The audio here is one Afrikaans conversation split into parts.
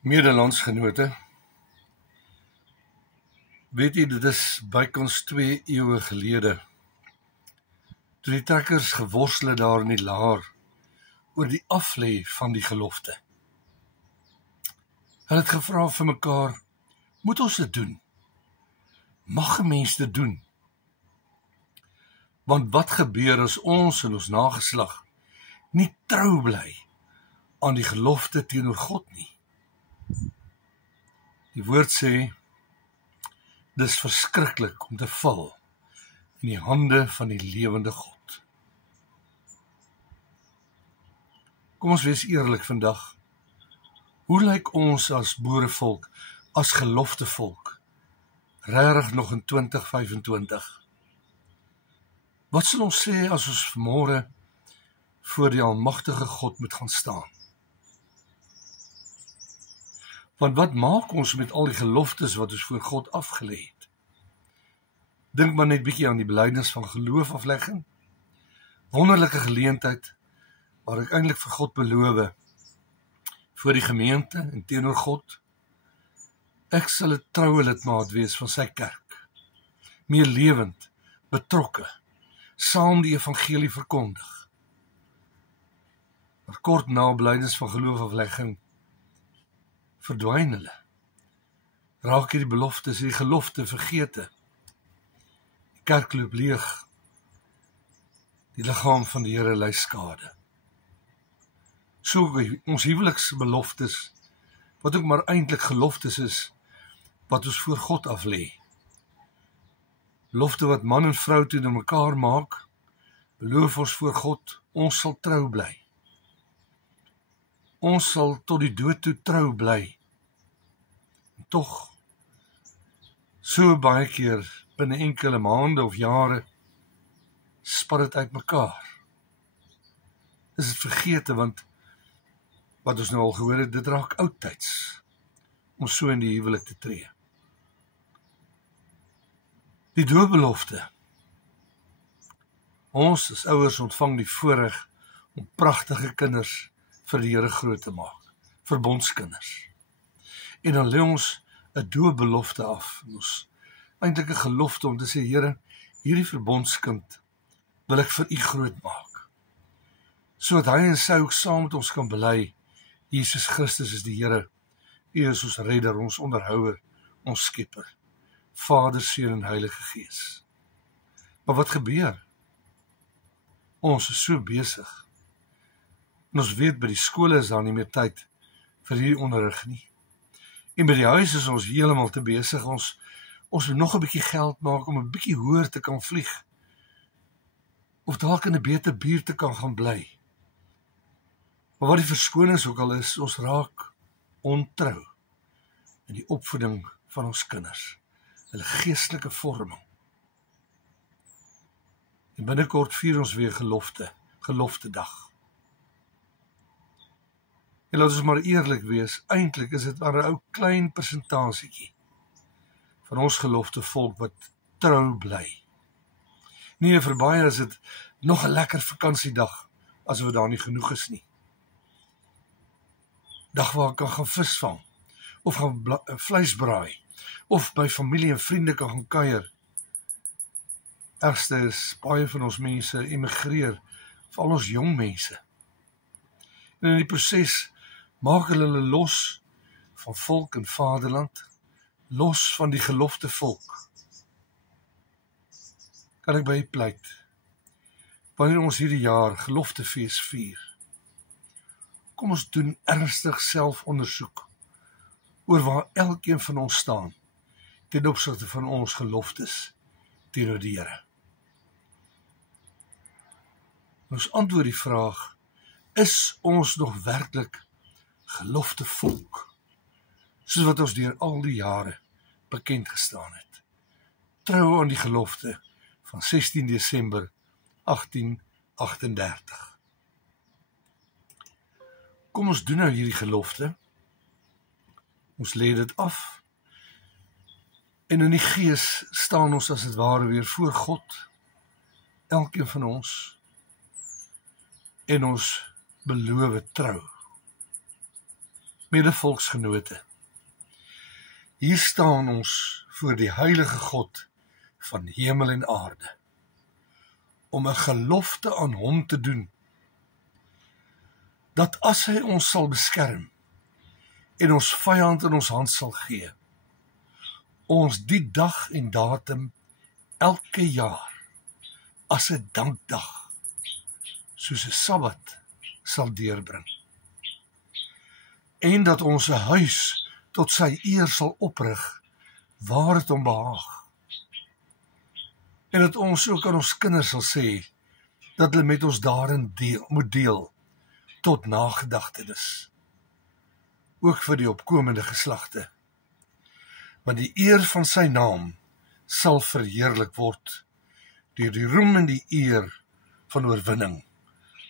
Medelandsgenote, weet jy, dit is bykans 2 eeue gelede, toe die trekkers geworstel het daar in die laar, oor die aflê van die gelofte. Hulle het gevra vir mekaar, moet ons dit doen? Mag 'n mens dit doen? Want wat gebeur as ons en ons nageslag nie trou bly aan die gelofte teenoor God nie? Die woord sê, dis verskriklik om te val in die hande van die lewende God. Kom ons wees eerlik vandag. Hoe lyk ons as boerevolk, as geloftevolk, regtig nog in 2025? Wat sal ons sê as ons vanmôre voor die almagtige God moet gaan staan? Want wat maak ons met al die geloftes wat ons voor God afgelê het? Dink maar net bietjie aan die belydenis van geloof aflegging. Wonderlike geleentheid waar ek eintlik vir God beloof, voor die gemeente en teenoor God, ek sal 'n troue lidmaat wees van sy kerk, meer lewend, betrokke, saam die evangelie verkondig. Maar kort na belydenis van geloof aflegging, verdwyn hulle. Raak hierdie beloftes, hierdie gelofte vergete. Die kerk loop leeg. Die liggaam van die Here ly skade. So ons huweliksbeloftes, wat ook maar eintlik geloftes is, wat ons voor God af lê. Belofte wat man en vrou teenoor mekaar maak, beloof ons voor God, ons sal trou bly. Ons sal tot die dood toe trou bly. En tog, so baie keer, binne enkele maande of jare, spat dit uit mekaar. Is dit vergete, want wat ons nou al gehoor het, dit raak oudtyds, om so in die huwelik te tree. Die doopbelofte. Ons as ouers ontvang die voorreg om pragtige kinders vir die Here groot te maak, verbondskinders. En dan lê ons 'n doopbelofte af, ons eintlik 'n gelofte om te sê, Here, hierdie verbondskind wil ek vir U groot maak, sodat hy en sy ook saam met ons kan bely, Jesus Christus is die Here, U is ons redder, ons onderhouer, ons skepper, Vader, Seun en Heilige Gees. Maar wat gebeur? Ons is so besig. En ons weet, by die skole is daar nie meer tyd vir hierdie onderrig nie. En by die huis is ons heeltemal te besig. Ons wil nog 'n bietjie geld maak om 'n bietjie hoër te kan vlieg. Of dalk in 'n beter buurt te kan gaan bly. Maar wat die verskonings ook al is, ons raak ontrou in die opvoeding van ons kinders, hulle geestelike vorming. En binnekort vier ons weer geloftedag. En laat ons maar eerlik wees, eintlik is dit maar 'n ou klein persentasietjie van ons geloftevolk wat trou bly. Nee, vir baie is dit nog 'n lekker vakansiedag, as wat daar nie genoeg is nie. Dag waar ek kan gaan visvang, of gaan vleis braai, of by familie en vriende kan gaan kuier. Ergste is, baie van ons mense emigreer, veral ons jong mense. En in die proses maak hulle los van volk en vaderland, los van die gelofte volk. Kan ek by u pleit, wanneer ons hierdie jaar geloftefees vier, kom ons doen ernstig selfondersoek oor waar elkeen van ons staan ten opsigte van ons geloftes teenoor die Here. Ons antwoord die vraag, is ons nog werklik geloftevolk, soos wat ons deur al die jare bekend gestaan het? Trou aan die gelofte van 16 Desember 1838. Kom ons doen nou hierdie gelofte, ons lê dit af, en in die gees staan ons as het ware weer voor God, elkeen van ons, en ons beloof trou. Medevolksgenote, hier staan ons voor die heilige God van hemel en aarde, om 'n gelofte aan hom te doen, dat as hy ons sal beskerm, en ons vyand in ons hand sal gee, ons die dag en datum elke jaar, as 'n dankdag, soos 'n Sabbat, sal deurbring. En dat ons 'n huis tot sy eer sal oprig, waar het hom behaag. En dat ons ook aan ons kinders sal sê, dat hulle met ons daarin moet deel, tot nagedagtenis. Ook vir die opkomende geslagte. Want die eer van sy naam sal verheerlik word, deur die roem en die eer van oorwinning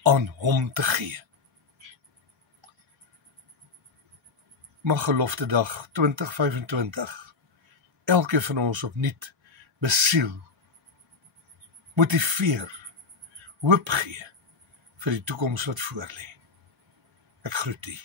aan hom te gee. Mag Geloftedag 2025 elkeen van ons opnuut besiel, motiveer, hoop gee vir die toekoms wat voorlê. Ek groet u.